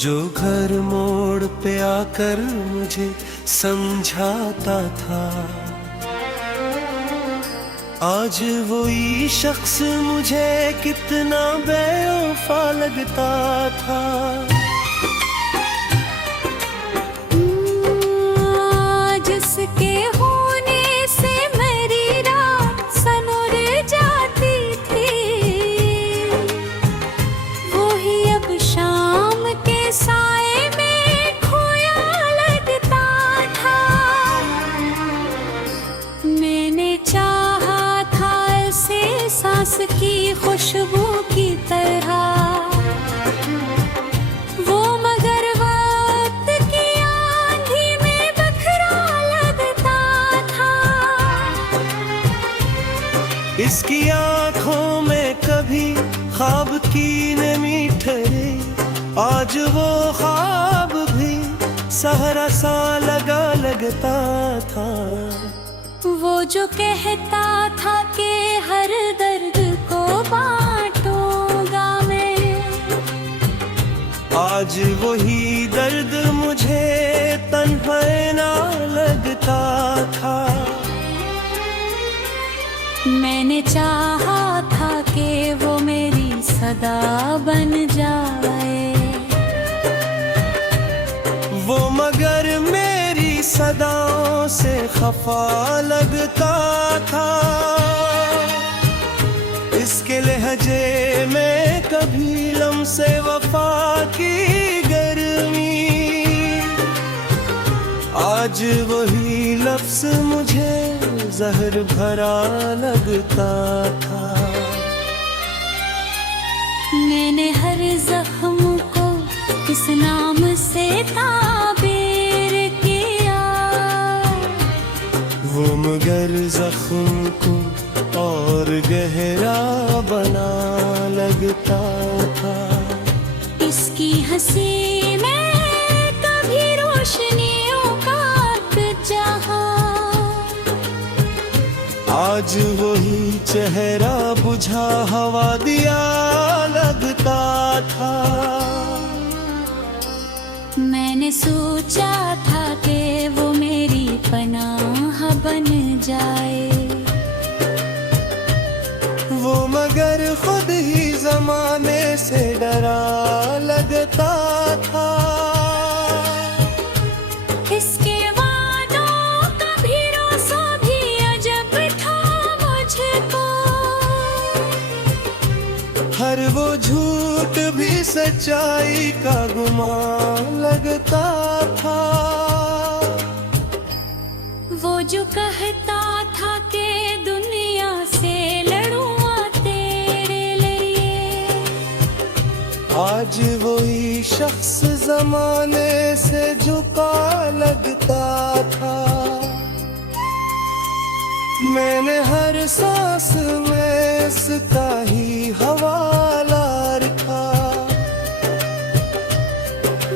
जो घर मोड़ पे आकर मुझे समझाता था, आज वही शख्स मुझे कितना बेवफा लगता था। जिसके होने से मेरी रात सनुर जाती थी, वही अब शाम के साए में खोया लगता था। मैंने चाहा था ऐसे सांस की खुशबू की तरह, वो मगर वक्त की आंधी में बखरा लगता था। इसकी आंखों में कभी ख्वाब की नमी ठहरे, आज वो ख्वाब भी सहरा सा लगा लगता था। वो जो कहता था कि हर दर्द को बांटूंगा मैं, आज वही दर्द मुझे तन्हा ना लगता था। मैंने चाहा था कि वो मेरी सदा बन जाए, वो मगर मेरी सदाओं से खफा लगता था। इसके लहजे में कभी लम्से वफा की गर्मी, आज वही लफ्ज़ मुझे जहर भरा लगता था। मैंने हर जख्म को किस नाम से ताबीर किया, वो मगर जख्म को और गहरा बना लगता था। इसकी हंसी में कभी रोशनियों का जहां, आज वही चेहरा बुझा हवा दिया लगता था। मैंने सोचा था कि वो मेरी पनाह बन जाए, वो मगर खुद ही जमाने से डरा लगता था। इसके वादों का भरोसा भी अजब था मुझको, हर वो झूठ भी सच्चाई का गुमान लगता था। वो जो कहता था कि दुनिया से लड़ूंगा तेरे लिए, आज वही शख्स जमाने से झुका लगता था। मैंने हर सांस में इसका ही हवाला रखा,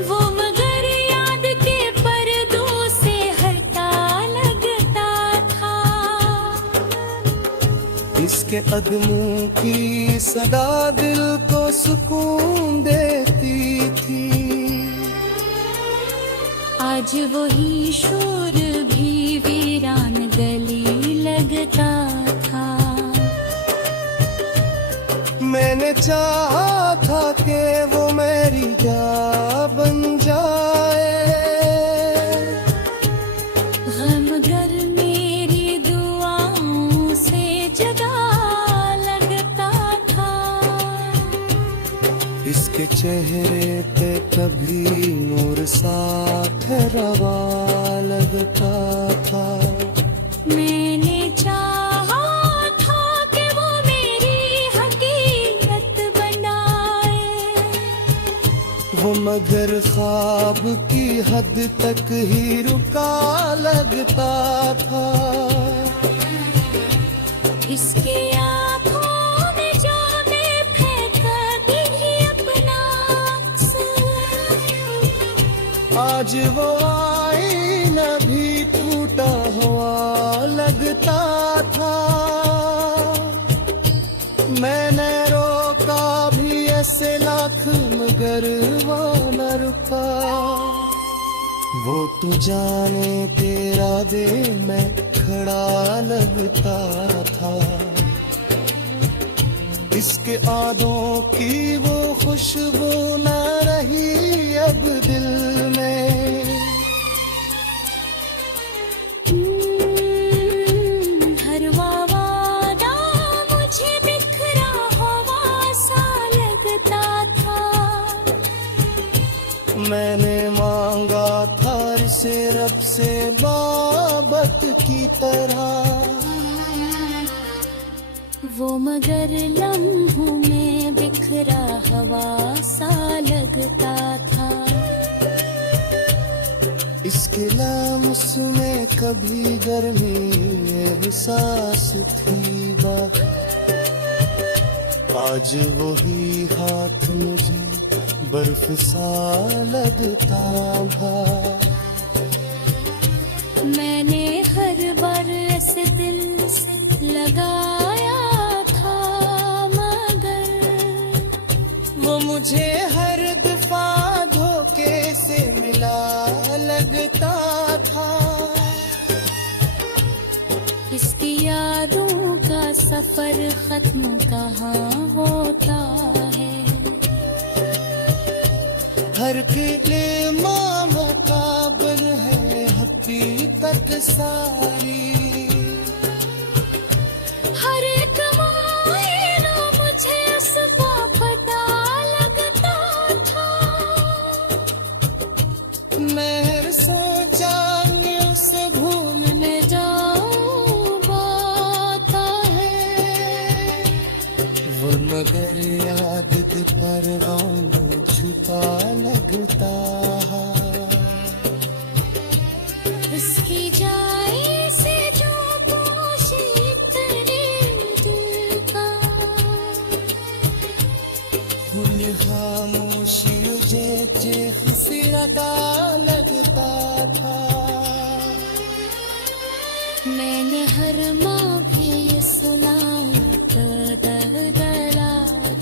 वो मगर याद के पर्दों से हटा लगता था। इसके कदमों की सदा दिल को सुकून देती थी। आज वही शोर भी वीरान गली लगता था। मैंने चाहा था कि वो मेरी जा बन जाए, गमगर मेरी दुआओं से जगा लगता था। इसके चेहरे पे कभी नूर सा ठहरावा लगता था। मैंने चाहा था कि वो मेरी हकीकत बनाए, वो मगर ख्वाब की हद तक ही रुका लगता था। इसके आँखों में जो मैं फेंका भी अपना आज वो आईना भी टूटा हुआ लगता था। मैंने रोका भी ऐसे लाख मगर वो न रुका। वो तू जाने तेरा दे मैं खड़ा लगता था। इसके आदों की वो खुशबू ना रही अब दिल में। हर वादा मुझे बिखरा हुआ सा लगता था। मैंने मांगा था इसे रब से बाबत की तरह। वो मगर लम्हों में बिखरा हवा सा लगता था। इसके लामस में कभी गर्मी एहसास थी बात। आज वही हाथ मुझे बर्फ सा लगता था। मैंने हर बार ऐसे दिल से लगाया था, मगर वो मुझे हर दफा धोखे से मिला लगता था। इसकी यादों का सफर खत्म कहाँ होता है। हर कलिमा मुकाबल है हकीकत सारी। हर एक मायना मुझे उसका पता लगता था। मैं सो जाने उसे भूलने जाऊं बाता है। वो मगर याद पर गम छुपा लगता है। इसकी जाए से जो पोश तेरे दिल का। फुल खामोशी जे खुशी लगा लगता था। मैंने हर माँ भी सुना दला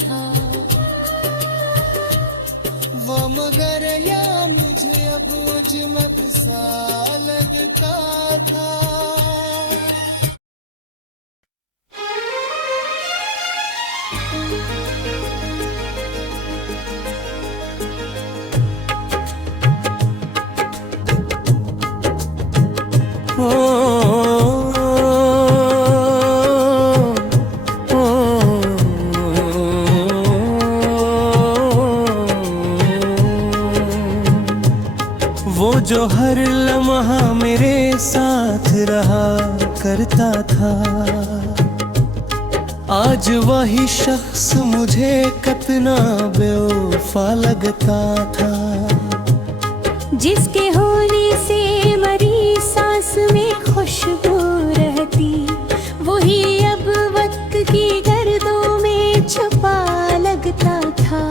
था। वो मगर या मुझे अब उजमत सा लगता था। वो जो हर लम्हा मेरे साथ रहा करता था। आज वही शख्स मुझे कितना बेवफा लगता था। जिसके होने से मरी सांस में खुशबू रहती, वही अब वक्त की गर्दों में छुपा लगता था।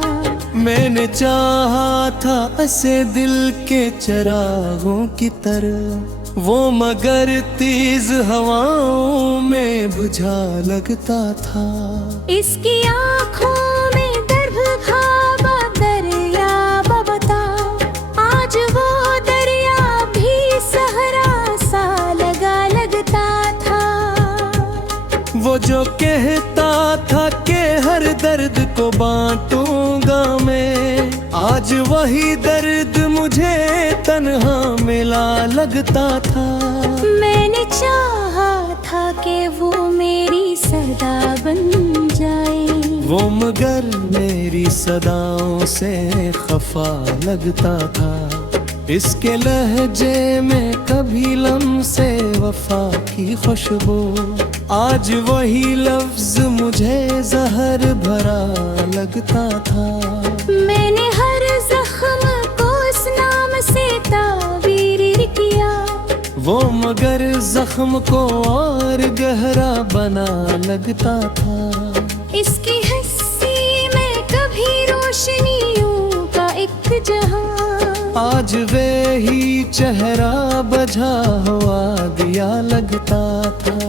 मैंने चाहा था ऐसे दिल के चरागों की तरह, वो मगर तेज हवाओं में बुझा लगता था। इसकी आँखों में दर्द खाबा दरिया बता। आज वो दरिया भी सहरा सा लगा लगता था। वो जो कहता था कि हर दर्द को बांटूंगा मैं, आज वही दर्द मुझे तन्हा मिला लगता था। मैंने चाहा था कि वो मेरी सदा बन जाए, वो मगर मेरी सदाओं से खफा लगता था। इसके लहजे में कभी लम्से वफा की खुशबू, आज वही लफ्ज मुझे जहर भरा लगता था। मैंने हर जख्म को उस नाम से ताबीर किया, वो मगर जख्म को और गहरा बना लगता था। इसकी हंसी में कभी रोशनियों का एक जहां, आज वे ही चेहरा बझा हुआ दिया लगता था।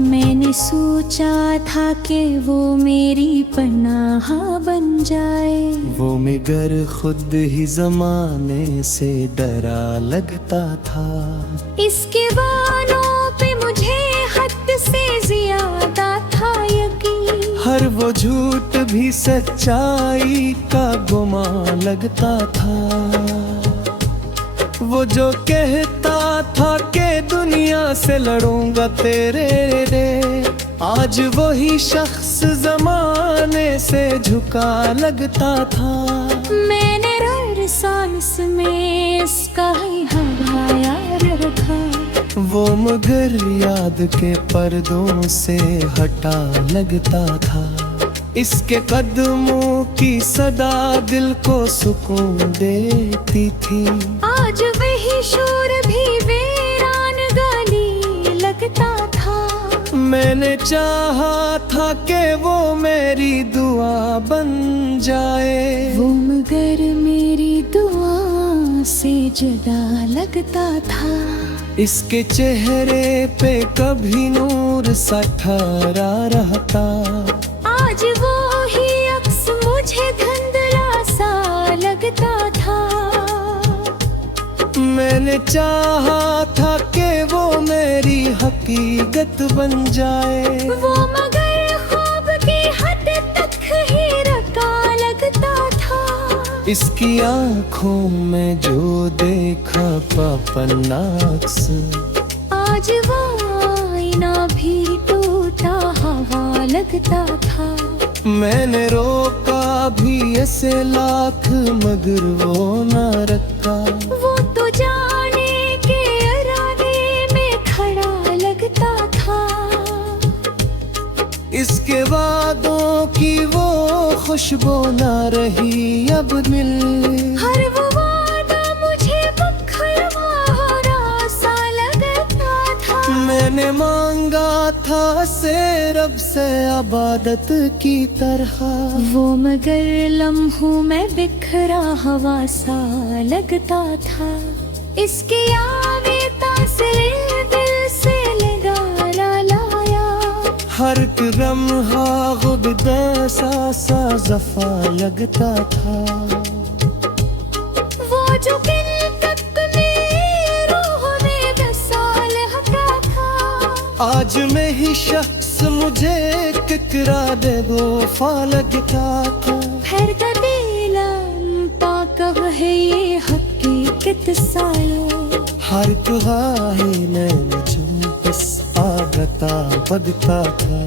मैंने भी सोचा था कि वो मेरी पनाह बन जाए। वो मगर खुद ही जमाने से डरा लगता था। इसके बालों पे मुझे हद से ज्यादा था यकीन। हर वो झूठ भी सच्चाई का गुमान लगता था। वो जो कहता था कि दुनिया से लड़ूंगा तेरे रे, आज वही शख्स जमाने से झुका लगता था। मैंने हर सांस में इसका ही हवा याद रखा। वो मगर याद के पर्दों से हटा लगता था। इसके कदमों की सदा दिल को सुकून देती थी। आज वही शोर भी वीरान गली लगता था। मैंने चाहा था कि वो मेरी दुआ बन जाए। वो मगर मेरी दुआ से जुदा लगता था। इसके चेहरे पे कभी नूर सा ठहरा रहता। आज वो ही अक्स मुझे धुंधला सा लगता था। मैंने चाहा था कि वो मेरी हकीकत बन जाए। वो मगर ख्वाब की हद तक ही रका लगता था। इसकी आँखों में जो देखा पापन अक्स, आज वो आईना भी टूटा हवा लगता था। मैंने रोका भी ऐसे लाख मगर वो न रखा। वो तो जाने के इरादे में खड़ा लगता था। इसके वादों की वो खुशबू न रही अब मिल। हर वो वादा मुझे बखरवाना सा लगता था। मैंने मांगा था से रब से इबादत की तरह। वो मगर लम्हों में बिखरा हवा सा लगता था। इसके आवे तासरे दिल से लगाना लाया। हर लम्हा गुबदा सा जफा लगता था। वो जो दिल तक मेरी रूह में बसाल हटा था। आज मैं ही शख्स मुझे किकरा दे वो फा लगता था। फिर कबीलम पाक है ये हकीकत सालो। हर तुहाई नैन बस आगता बदता था।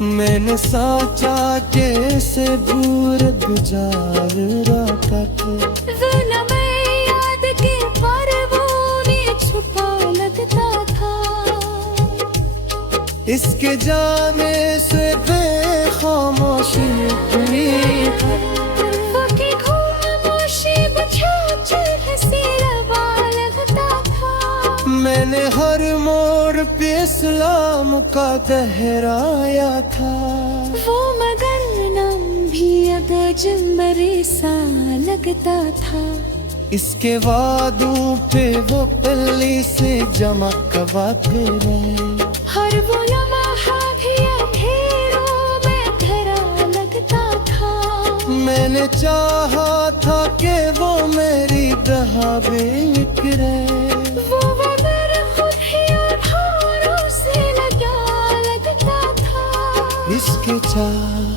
मैंने सोचा कैसे दूर गुजार रहा था। वो लम्हे याद के पर्वों में छुपा लगता था। इसके जाने से बेखामोशी हुई। वो की खामोशी बुझा चल से रवा लगता था। मैंने हर मोड़ पे इस्लाम का दहराया था। वो मगर नाम भी अब जमरे सा लगता था। इसके वादों पे वो पल्ली से जमा कबा करे। हर वो लम्हा भी अंधेरों में धरा लगता था। मैंने चाहा था कि वो मेरी दहा बिखरे। वो मगर खुद ही आधारों से लगा लगता था। इसके चाह